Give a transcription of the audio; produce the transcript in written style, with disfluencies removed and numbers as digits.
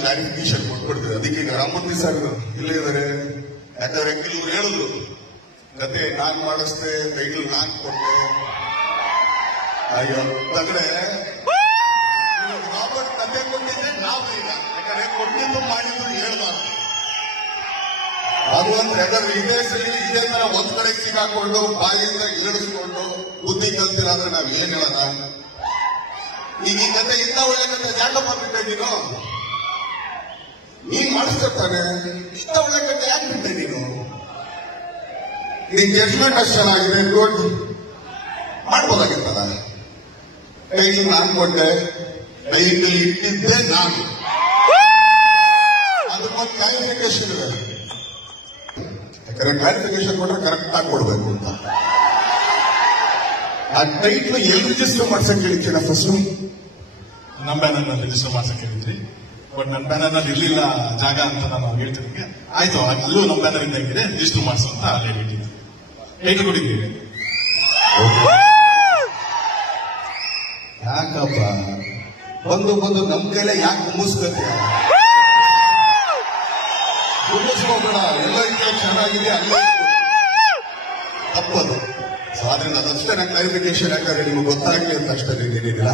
Clarification ಕೊಟ್ಬಿಡ್ತೀವಿ. ಅದಕ್ಕೆ ಈಗ Ramamurthy sir ಇಲ್ಲೇ ಇದ್ದಾರೆ. ಯಾಕಂದ್ರೆ ಇವ್ರು ಹೇಳಿದ್ರು ಕತೆ ನಾನ್ ಮಾಡಿಸ್ದೆ, ಟೈಟಲ್ ನಾನ್ ಕೊಟ್ಟೆ. ಅಂತಂದ್ರೆ ರಾಬರ್ಟ್ ಕತೆ ಕೊಟ್ಟಿದ್ದೆ ನಾವೇ ಇಲ್ಲ. ಯಾಕಂದ್ರೆ ಕೊಟ್ಟಿದ್ದು ಮಾಡಿದ್ರು ಹೇಳ್ಬಾರ್ದು. ಅದು ಅಂದ್ರೆ ಯಾಕಂದ್ರೆ ವಿದೇಶದಲ್ಲಿ ಇದೇ ತರ ಒಂದ್ ಕಡೆ ಸಿಗಾಕೊಂಡು ಬಾಯಿಂದ ಇಳಿಸ್ಕೊಂಡು ಬುದ್ಧಿ ಕಲ್ತಿರಾದ್ರೆ ನಾವ್ ಏನ್ ಹೇಳೋಣ. ಈಗ ಈ ಕತೆ ಇಂಥ ಒಳ್ಳೆ ಕತೆ ಯಾಕಪ್ಪ ಬಿಟ್ಟೆ ನೀನು? ನೀನ್ ಮಾಡಿಸ್ತಿರ್ತಾನೆ. ಇಂಥ ಒಳ್ಳೆ ಕತೆ ಯಾಕೆ ಬಿಟ್ಟೆ ನೀನು? ನಿನ್ ಜಡ್ಜ್ಮೆಂಟ್ ಅಷ್ಟು ಚೆನ್ನಾಗಿದೆ, ಗುಡ್, ಮಾಡ್ಬೋದಾಗಿತ್ತಲ್ಲ. ಟೈಟಲ್ ನಾನ್ ಕೊಟ್ಟೆ, ಟೈಟಲ್ ಇಟ್ಟಿದ್ದೆ ನಾನು. ಅದಕ್ಕೊಂದು ಕ್ಲಾರಿಫಿಕೇಶನ್ ಇದೆ. ಯಾಕಂದ್ರೆ ಕ್ಲಾರಿಫಿಕೇಶನ್ ಕೊಟ್ರೆ ಕರೆಕ್ಟ್ ಆಗಿ ಕೊಡ್ಬೇಕು ಅಂತ. ಆ ಟೈಟ್ಲ್ ಎಲ್ಲಿ ರಿಜಿಸ್ಟರ್ ಮಾಡ್ಸಕ್ ಹೇಳಿದ್ದೀರಾ? ಫಸ್ಟ್ ನಮ್ಮ ಬ್ಯಾನರ್ ನಲ್ಲಿ ರಿಜಿಸ್ಟರ್ ಮಾಡ್ಸಕ್ ಹೇಳಿದ್ರಿ. ಬಟ್ ನನ್ನ ಬ್ಯಾನರ್ ನಲ್ಲಿ ಇರ್ಲಿಲ್ಲ ಜಾಗ ಅಂತ ನಾನು ಹೇಳ್ತಿದ್ದೆ. ಆಯ್ತು, ಅಲ್ಲೂ ನಮ್ಮ ಬ್ಯಾನರ್ ಇಂದ ಇದೆ, ರಿಜಿಸ್ಟರ್ ಮಾಡ್ಸು ಅಂತ ಹೇಳಿದ್ದೀನಿ. ಟೈಟಲ್ ಕೊಟ್ಟಿದ್ದೀವಿ. ಯಾಕಪ್ಪ ಬಂದು ಬಂದು ನಮ್ ಕೈಲೇ ಯಾಕೆ ಮುಗಿಸ್ಕತ್ತೀಯ? ಮುಗಿಸ್ಕೋಬೇಡ. ಎಲ್ಲ ಚೆನ್ನಾಗಿದೆ, ಅಲ್ಲೇ ತಪ್ಪದು. ಸೊ ಆದ್ರಿಂದ ಅದಷ್ಟೇ ಕ್ಲಾರಿಫಿಕೇಶನ್. ಯಾಕಂದ್ರೆ ನಿಮ್ಗೆ ಗೊತ್ತಾಗ್ಲಿ ಅಂತ ಅಷ್ಟೇ ಏನಿಲ್ಲ.